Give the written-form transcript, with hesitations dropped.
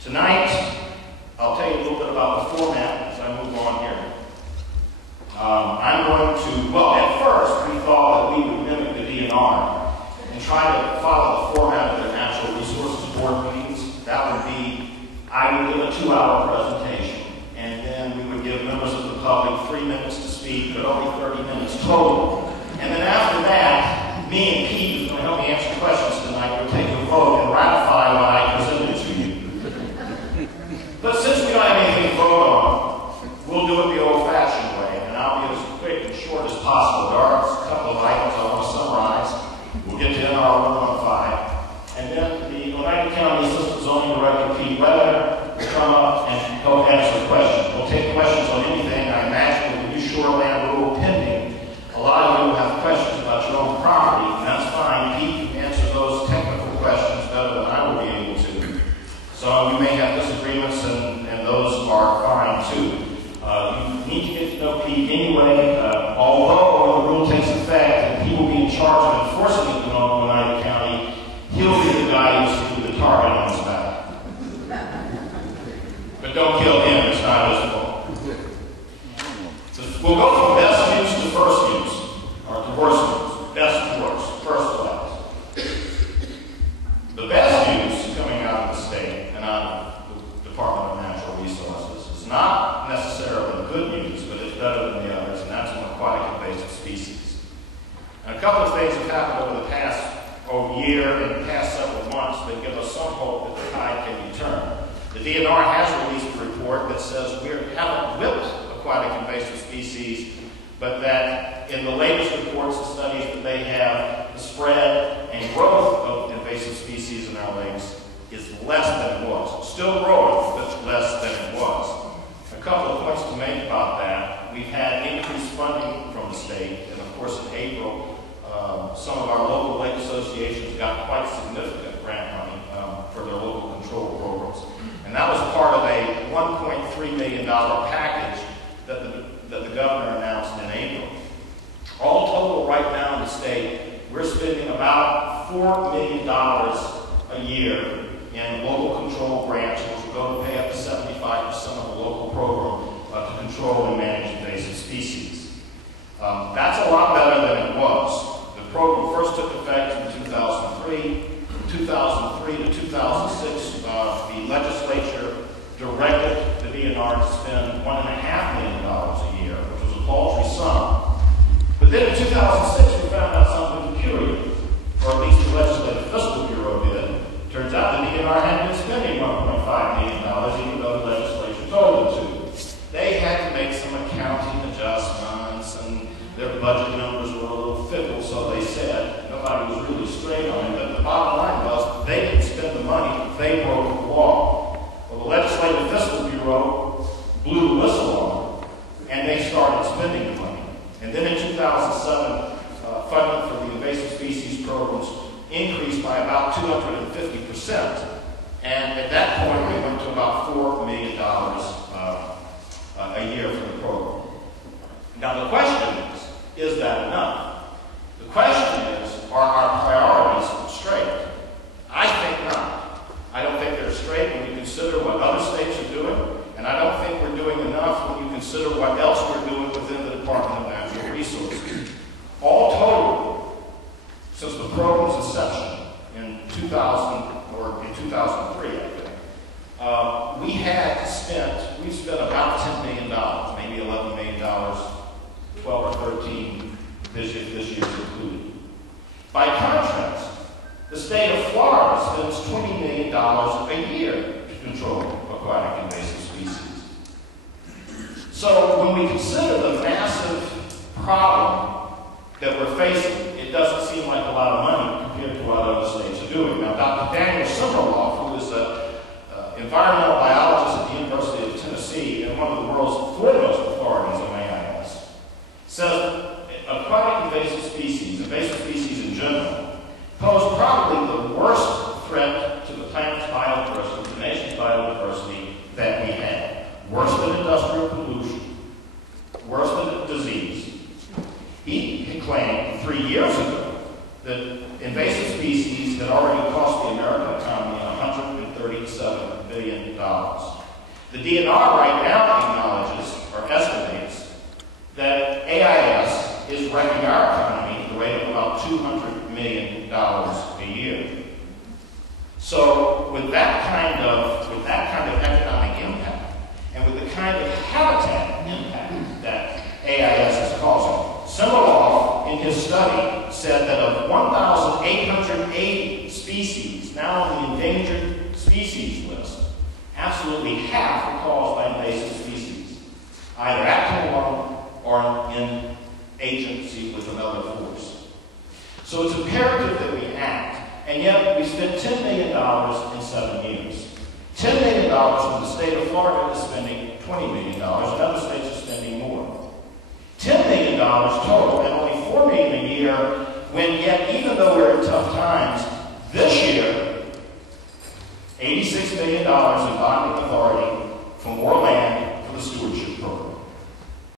Tonight, I'll tell you a little bit about the format as I move on here. I'm going to, well, at first we thought that we would mimic the DNR and try to follow the format of the Natural Resources Board meetings. That would be, I would give a 2-hour presentation, and then we would give members of the public 3 minutes to speak, but only 30 minutes total. And then after that, me and Pete, who's going to help me answer questions tonight, will take a vote and ratify what I presented to you. But since we don't have anything to vote on, we'll do it the old-fashioned way, and I'll be as quick and short as possible. There are a couple of items I want to summarize. We'll get to NR 115. And then the Oneida County Assistant Zoning Director, Pete Weather, will come up and help answer questions. We'll take questions on anything. I imagine with the new shoreland rule pending, a lot of you will have questions about your own property, and that's fine. Pete can answer those technical questions better than I will be able to. So we may have disagreements, and those are fine too. You need to get to know Pete anyway, although the rule takes effect and he will be in charge of enforcing it in Oneida County, he'll be the guy who's the target on his back. But don't kill him, it's not his fault. So we'll go from best use to first use, or to worst use, best to worst, first to last. The best use coming out of the state and out of the Department of Natural Resources is not necessarily good use, but it's better than the others, and that's on aquatic invasive species. And a couple of things have happened over the past year and the past several months that give us some hope that the tide can be turned. The DNR has released a report that says we haven't whipped aquatic invasive species, but that in the latest reports and studies that they have, the spread and growth of invasive species in our lakes is less than it was. Still growing, but less than it was. A couple of points to make about that. We've had increased funding from the state, and of course in April, some of our local lake associations got quite significant grant money for their local control programs. And that was part of a $1.3 million package that the governor announced in April. All total right now in the state, we're spending about $4 million a year in local control grants, which will go to pay up to 75% of the local program to control and manage invasive species. That's a lot better than it was. The program first took effect in 2003. From 2003 to 2006, the legislature directed the DNR to spend $1.5 million a year, which was a paltry sum. But then in 2006, we found out something peculiar, or at least the Legislative Fiscal Bureau did. Turns out the DNR hadn't been spending $1.5 million, even though the legislature told them to. They had to make some accounting adjustments, and their budget numbers were a little fickle, so they said. Nobody was really straight on it, but the bottom line was they didn't spend the money, they broke the law. Well, the Legislative Fiscal Bureau blew the whistle on them, and they started spending the money. And then in 2007, funding for the invasive species programs increased by about 250%. And at that point, we went to about $4 million a year for the program. Now the question is that enough? The question is, are our priorities straight? I think not. I don't think they're straight when you consider what other states are doing, and I don't think we're doing enough when you consider what else we're doing within the Department of Natural Resources. All total, since the program's inception in 2000, or in 2003, I think, we've spent about $10 million, maybe $11 million, 12 or 13 this year's included. By contrast, the state of Florida spends $20 million a year to control aquatic invasive species. So when we consider the massive problem that we're facing, it doesn't seem like a lot of money compared to what other states are doing. Now, Dr. Daniel Simmerloff, who is an environmental biologist at the University of Tennessee and one of the world's foremost authorities on AIS, says aquatic invasive species in general, pose probably the worst threat to the planet's biodiversity, the nation's biodiversity, that we have. Worse than industrial pollution, worse than disease. He claimed 3 years ago that invasive species had already cost the American economy $137 billion. billion. The DNR right now acknowledges or estimates that AIS is wrecking our economy at the rate of about $200 million a year. So with that kind of economic impact, and with the kind of habitat impact that AIS is causing, Similov, in his study, said that of 1,880 species now on the endangered species list, absolutely half are caused by invasive species, either acting alone or in agency with another force. So it's imperative that we act, and yet we spent $10 million in 7 years. $10 million when the state of Florida is spending $20 million, and other states are spending more. $10 million total, and only $4 million a year, when yet, even though we're in tough times, this year, $86 million in bonding authority